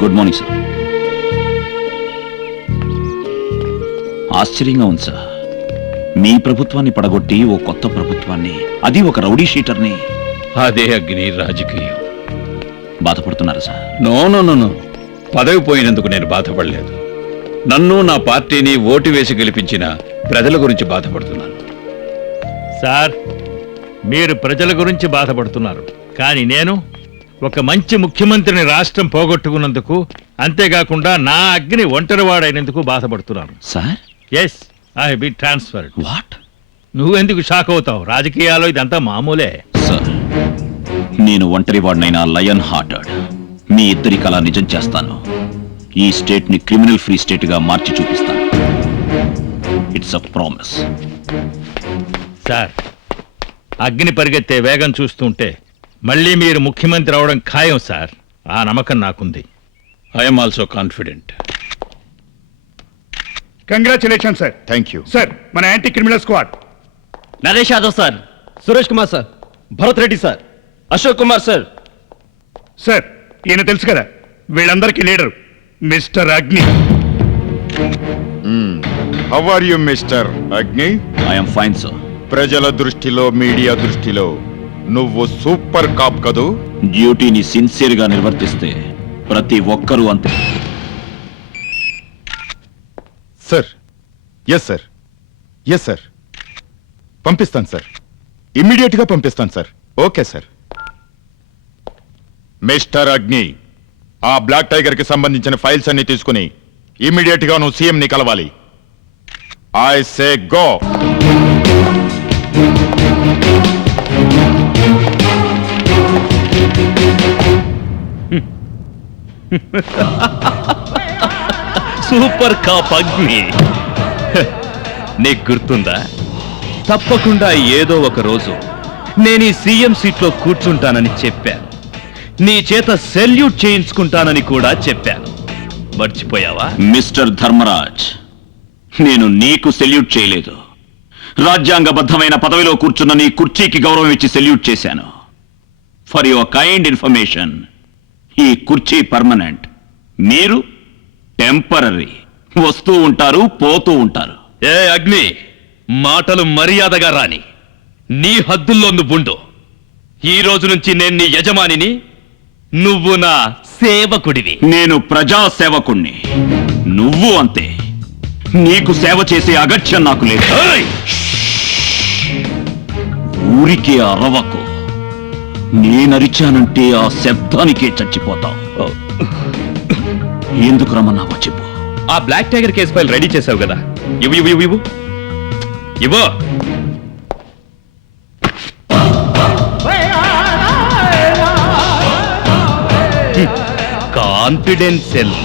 Good morning sir. ఆశ్చర్యంగా ఉంది sir, మీ ప్రభుత్వాన్ని పడగొట్టి ఓ కొత్త ప్రభుత్వాన్ని, అది ఒక రౌడీ షీటర్ని. అదే అగ్ని రాజకీయం. బాధపడుతున్నారా sir? No no no no, పదవి పోయినందుకు నేను బాధపడలేదు. నన్ను నా పార్టీని ఓటు వేసి గెలిపించిన ప్రజల గురించి బాధపడుతున్నాను. సార్, మీరు ప్రజల గురించి బాధపడుతున్నారు, కానీ నేను ఒక మంచి ముఖ్యమంత్రిని రాష్ట్రం పోగొట్టుకున్నందుకు, అంతేకాకుండా నా అగ్ని ఒంటరివాడైనందుకు బాధపడుతున్నాను. Sir? Yes, I have been transferred. What? నువ్వెందుకు షాక్ అవుతావు? రాజకీయాల్లో ఇదంతా మామూలే. సార్, నేను ఒంటరివాడినైనా లయన్ హార్టెడ్ మీ ఇద్దరి కళ నిజం చేస్తాను. ఈ స్టేట్ ని క్రిమినల్ ఫ్రీ స్టేట్ గా మార్చి చూపిస్తాను. It's a promise. సార్, అగ్ని పరిగెత్తే వేగం చూస్తుంటే మళ్ళీ మీరు ముఖ్యమంత్రి అవడం ఖాయం సార్. ఆ నమ్మకం నాకుంది. I'm also confident. Congratulation sir. Thank you sir, మన anti criminal squad Naresh Yadav sir, Suresh Kumar sir, Bharat Reddy sir, Ashok Kumar sir. Sir, ఈయన తెలుసు కదా, వీళ్ళందరికీ leader mister Agni. How are you mister Agni? I'm fine sir. ప్రజల దృష్టిలో, మీడియా దృష్టిలో నువ్వు సూపర్ కాప్ కదూ? డ్యూటీని సిన్సియర్ గా నిర్వర్తిస్తే ప్రతి ఒక్కరూ అంతే. Sir, yes sir, yes sir, పంపిస్తాను సార్, ఇమ్మీడియట్ గా పంపిస్తాను సార్. Okay sir. మిస్టర్ అగ్ని, ఆ బ్లాక్ టైగర్ కి సంబంధించిన ఫైల్స్ అన్ని తీసుకుని ఇమ్మీడియట్ గా నువ్వు సీఎం ని కలవాలి. I say go. Super cop Agni. నీకు గుర్తుందా? తప్పకుండా ఏదో ఒక రోజు నేను ఈ సీఎం సీట్లో కూర్చుంటానని చెప్పాను. నీ చేత సెల్యూట్ చేయించుకుంటానని కూడా చెప్పాను. మర్చిపోయావా? మిస్టర్ ధర్మరాజ్, నేను నీకు సెల్యూట్ చేయలేదు. రాజ్యాంగబద్ధమైన పదవిలో కూర్చున్న నీ కుర్చీకి గౌరవం ఇచ్చి సెల్యూట్ చేశాను. ఫర్ యువర్ కైండ్ ఇన్ఫర్మేషన్, ఈ కుర్చీ పర్మనెంట్, మీరు టెంపరరీ. వస్తూ ఉంటారు, పోతూ ఉంటారు. ఏ అగ్ని, మాటలు మర్యాదగా రాని. నీ హద్దుల్లో నువ్వుండు. ఈ రోజు నుంచి నేను నీ యజమానిని, నువ్వు నా సేవకుడివి. నేను ప్రజా సేవకుణ్ణి, నువ్వు అంతే. నీకు సేవ చేసే అగత్యం నాకు లేదు. ఏయ్! ఊరికే అరవకు. నేనరిచానంటే ఆ శబ్దానికే చచ్చిపోతావు. ఎందుకు రమ్మన్నావో చెప్పు. ఆ black tiger case file ready చేసావు కదా, ఇవ్వు ఇవ్వు ఇవ్వు ఇవ్వు ఇవ్వు. Confidence cell.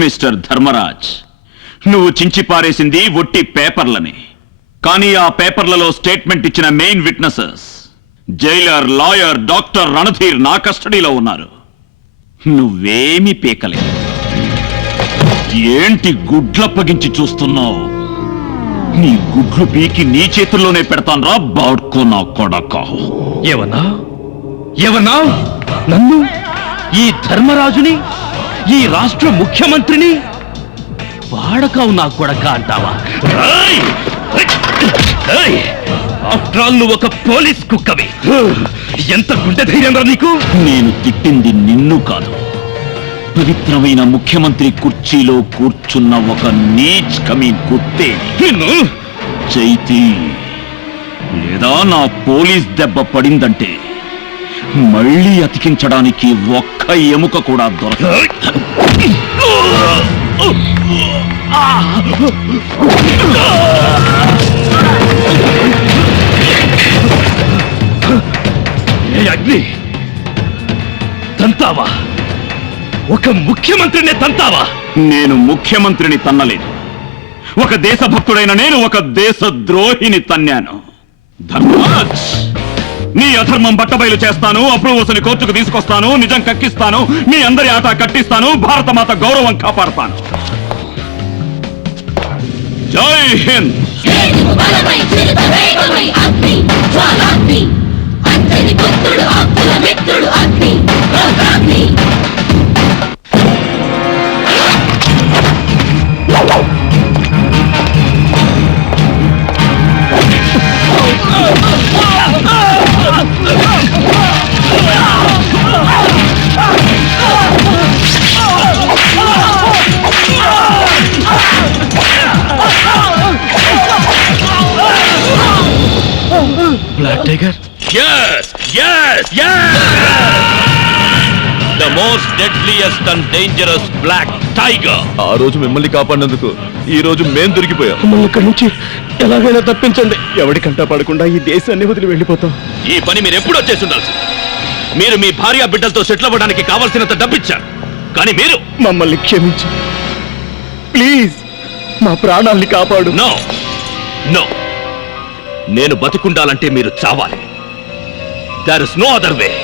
మిస్టర్ ధర్మరాజ్, నువ్వు చించి పారేసింది ఒట్టి పేపర్లని. కానీ ఆ పేపర్లలో స్టేట్మెంట్ ఇచ్చిన main witnesses jailer, lawyer, doctor Randhir నా కస్టడీలో ఉన్నారు. నువ్వేమీ పీకలేదు. ఏంటి గుడ్లప్పగించి చూస్తున్నావు? నీ గుడ్లు పీకి నీ చేతుల్లోనే పెడతాన్రా బాడ్కో నా కొడక. ఏమన్నా ఏమన్నా? నన్ను, ఈ ధర్మరాజుని, ఈ రాష్ట్ర ముఖ్యమంత్రిని వాడకావు నా కొడక అంటావా? ఆఫ్టర్ ఆల్ నువ్వు ఒక పోలీస్ కుక్కవి. ఎంత గుండె ధైర్యం రా నీకు? నేను తిట్టింది నిన్ను కాదు, పవిత్రమైన ముఖ్యమంత్రి కుర్చీలో కూర్చున్న ఒక నీచ్ కమీన్ కుత్తే నిన్ను. చైతి లేదా నా పోలీస్ దెబ్బ పడిందంటే మళ్ళీ అతికించడానికి ఒక్క ఎముక కూడా దొరకదు. అగ్ని, తంతావా? ఒక ముఖ్యమంత్రిని తంతావా? నేను ముఖ్యమంత్రిని తన్నలేదు, ఒక దేశభక్తుడైన నేను ఒక దేశద్రోహిని తన్నాను. ధర్మరాజ్, నీ అధర్మం బట్టబయలు చేస్తాను, అప్రూవర్స్ని కోర్టుకు తీసుకొస్తాను, నిజం కక్కిస్తాను, మీ అందరి ఆట కట్టిస్తాను, భారతమాత గౌరవం కాపాడతాను. జై హింద్. బలమై చిరుత వేగమై అగ్ని జ్వాలాగ్ని అంతని పుత్రుడు అప్పుల మిత్రుడు అగ్ని రౌద్రాగ్ని black tiger. Yes! Yes! Yes! The most deadliest and dangerous black tiger. ఆ రోజు మిమ్మల్ని కాపాడినందుకు ఈ రోజు మేం దొరికిపోయాం. మమ్మల్ని ఇక్కడి నుంచి ఎలాగైనా తప్పించండి. ఎవరికంటా పడకుండా ఈ దేశాన్ని వదిలి వెళ్ళిపోతాం. ఈ పని మీరు ఎప్పుడో చేసి ఉండాల్సి. మీరు మీ భార్య బిడ్డలతో సెటిల్ అవ్వడానికి కావాల్సినంత డబ్బిచ్చారు, కానీ మీరు మమ్మల్ని క్షమించు ప్లీజ్. మా ప్రాణాల్ని కాపాడు. నో నో, నేను బతికుండాలంటే మీరు చావాలి. There is no other way.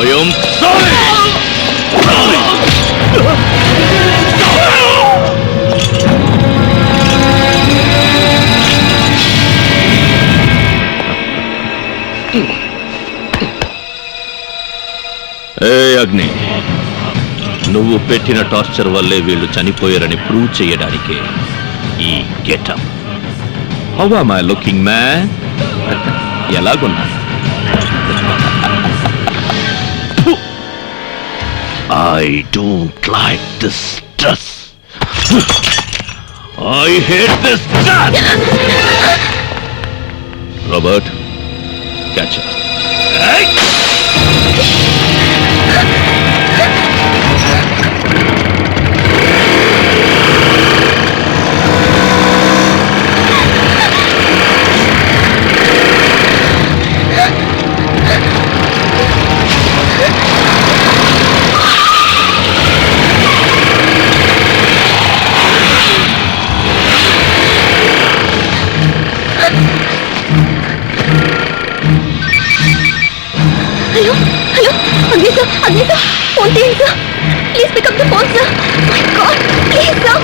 I am sorry. ఏ అగ్ని, నువ్వు పెట్టిన టార్చర్ వల్లే వీళ్ళు చనిపోయారని ప్రూవ్ చేయడానికే ఈ getup. How am I looking, man? ఎలాగున్నా? I don't like this stress. I hate this stress. Robert, catch her. Hey! Hello hello Agni sir phone తీయండి సార్. Please pick up the phone sir. My God please sir.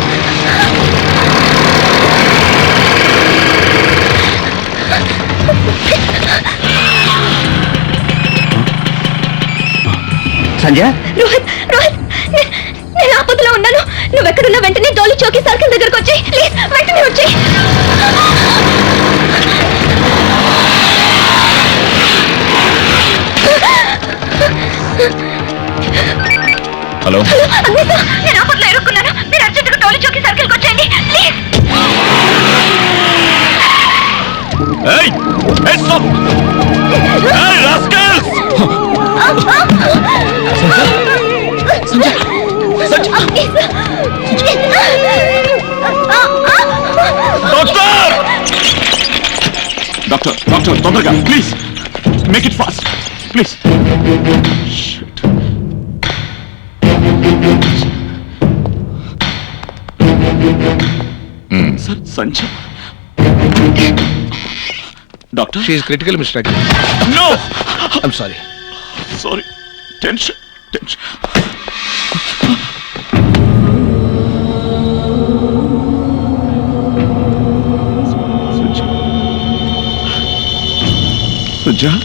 Sandhya, Rohit Rohit నేను ఆపదలో ఉన్నాను. నువ్వు ఎక్కడున్నా వెంటనే డోలి Chowki circle దగ్గరకు వచ్చి ప్లీజ్ వెంటనే వచ్చి. హలో, అన్నయ్య నేను ఆపదలో ఇరుక్కున్నాను. మీరు అర్జెంటుగా డోలి చౌకీ సర్కిల్కి వచ్చేయండి please. Hey! Hey, stop! Hey, rascals! Doctor, doctor, తొందరగా please make it fast please. Sir, Sanjay doctor. She is critical mister Agni. No, I'm sorry. Sorry, tension tension. Sanjay,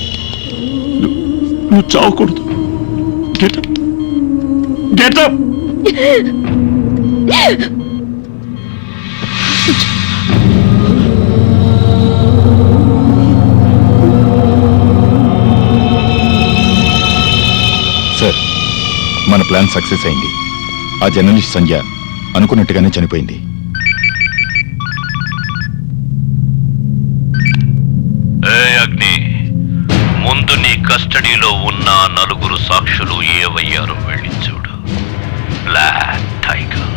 నువ్వు చావకూడదు. Get up get up. సార్, మన ప్లాన్ సక్సెస్ అయింది. ఆ జర్నలిస్ట్ సంధ్య అనుకున్నట్టుగానే చనిపోయింది. అగ్ని, ముందు నీ కస్టడీలో ఉన్న నలుగురు సాక్షులు ఏవయ్యారో వెళ్ళి చూడు. Black tiger.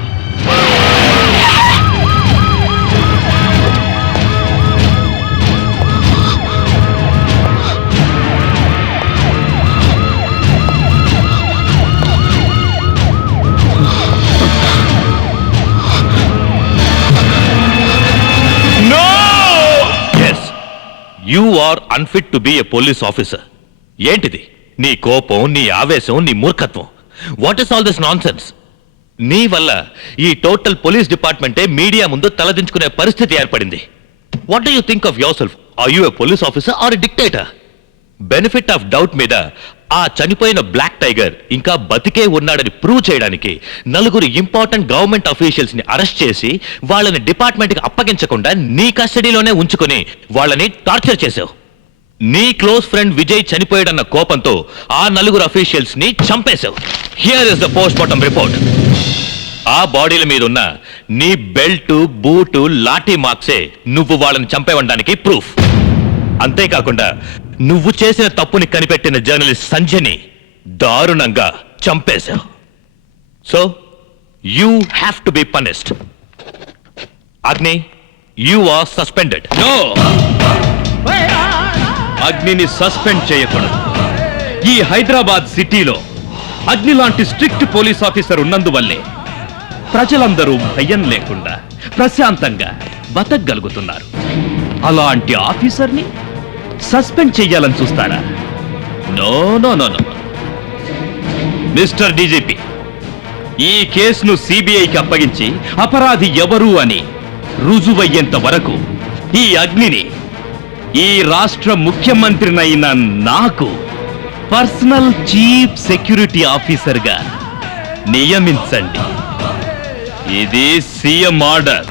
You are unfit to be a police officer. ఏంటిది నీ కోపం, నీ ఆవేశం, నీ మూర్ఖత్వం? What is all this nonsense? నీ వల్ల ఈ టోటల్ పోలీస్ డిపార్ట్మెంటే మీడియా ముందు తలదించుకునే పరిస్థితి ఏర్పడింది. What do you think of yourself? Are you a police officer or a dictator? Benefit of doubt మీద ఆ చనిపోయిన బ్లాక్ టైగర్ ఇంకా బతికే ఉన్నాడని ప్రూవ్ చేయడానికి 4 ఇంపార్టెంట్ గవర్నమెంట్ అఫీషియల్స్ ని అరెస్ట్ చేసి వాళ్ళని డిపార్ట్మెంట్ కి అప్పగించకుండా నీ కస్టడీలోనే ఉంచుకొని వాళ్ళని టార్చర్ చేశావు. నీ క్లోజ్ ఫ్రెండ్ విజయ్ చనిపోయాడన్న కోపంతో ఆ 4 అఫీషియల్స్ ని చంపేశావు. Here is the post mortem report. ఆ బాడీల మీద ఉన్న నీ బెల్ట్, బూటు, లాఠీ మార్క్సే నువ్వు వాళ్ళని చంపేవడానికి ప్రూఫ్. అంతేకాకుండా నువ్వు చేసిన తప్పుని కనిపెట్టిన జర్నలిస్ట్ సంజయ్ని దారుణంగా చంపేశావు. So you have to be punished. Agni, you are suspended. No, అగ్నిని సస్పెండ్ చేయకూడదు. ఈ హైదరాబాద్ సిటీలో అగ్ని లాంటి స్ట్రిక్ట్ పోలీస్ ఆఫీసర్ ఉన్నందువల్లే ప్రజలందరూ భయం లేకుండా ప్రశాంతంగా బతకగలుగుతున్నారు. అలాంటి ఆఫీసర్ని సస్పెండ్ చెయ్యాలని చూస్తారా? No no no no. Mister DGP, ఈ కేసును సిబిఐకి అప్పగించి అపరాధి ఎవరు అని రుజువయ్యేంత వరకు ఈ అగ్నిని ఈ రాష్ట్ర ముఖ్యమంత్రినైన నాకు పర్సనల్ చీఫ్ సెక్యూరిటీ ఆఫీసర్గా నియమించండి. ఇది సీఎం ఆర్డర్.